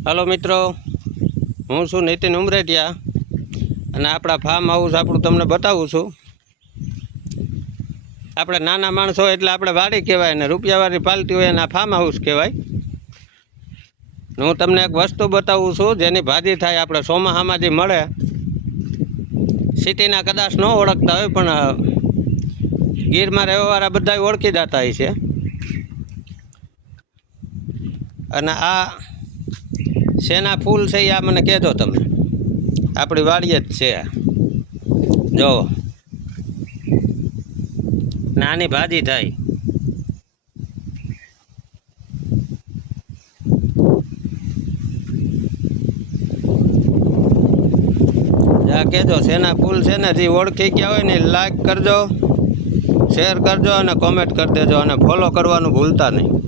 Hello मित्रों, हूँ छूँ नितिन उमरेटिया અને આપણા ફાર્મ હાઉસ આપણું તમને બતાવું છું। આપણે નાના માણસો એટલે આપણે વાડી કહેવાય ને રૂપિયાવાળી પાલટી હોય એના ફાર્મ હાઉસ કહેવાય। હું તમને એક વસ્તુ બતાવું છું જેની ભાજી થાય આપણે ચોમાસામાં જે મળે। સિટીના કદાચ ન ઓળખતા હોય પણ ગીરમાં રહેવાવાળા બધા ઓળખી જતા હોય છે। અને આ શેના ફૂલ છે એ આ મને કહેજો તમે। આપણી વાડીએ જ છે, જો નાની ભાજી થાય। આ કહેજો શેના ફૂલ છે ને જે ઓળખી ગયા હોય ને લાઈક કરજો, શેર કરજો અને કોમેન્ટ કરી દેજો અને ફોલો કરવાનું ભૂલતા નહીં।